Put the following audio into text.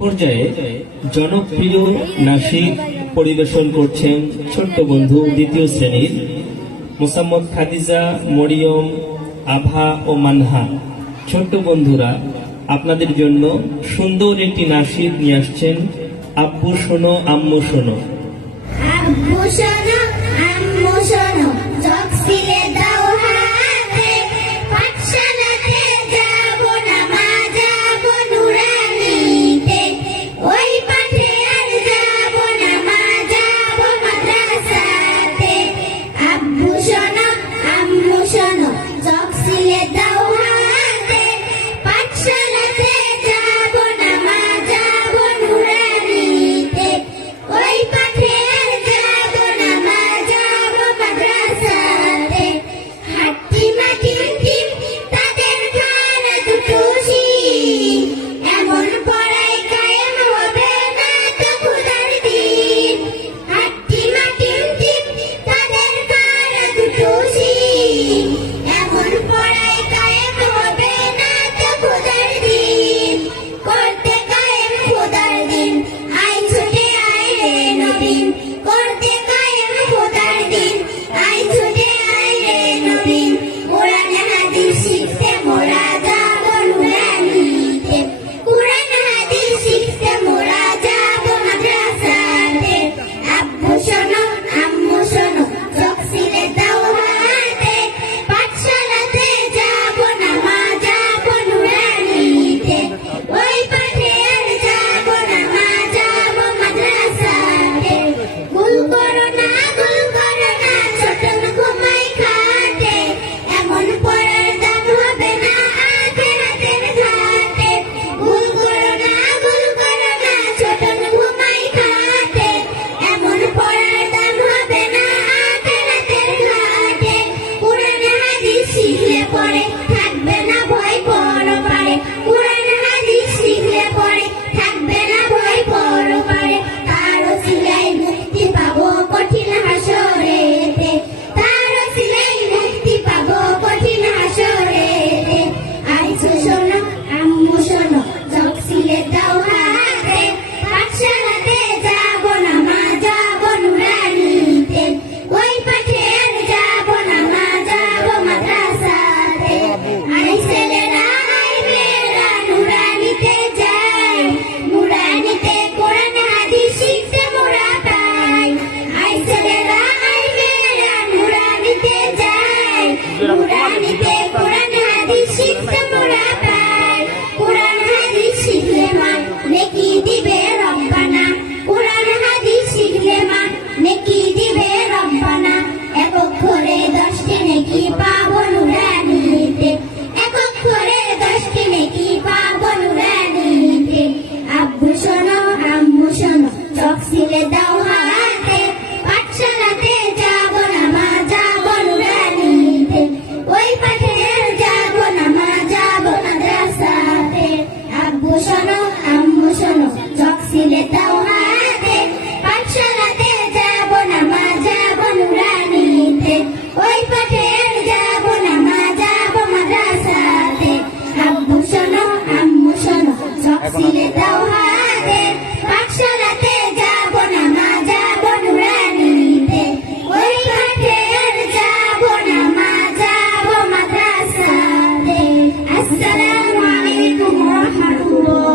পর্যায়ে জনপ্রিয় নাসিক পরিবেশন করছেন ছোট্ট বন্ধু দ্বিতীয় শ্রেণির মোসাম্মদ খাদিজা, মরিয়ম, আভা ও মানহা। ছোট্ট বন্ধুরা, আপনাদের জন্য সুন্দর একটি নাসিক নিয়ে আসছেন আব্বু শোনো, আম্মু শোনো। আব্বু শোনো 呼吸对了，我忘。महादेव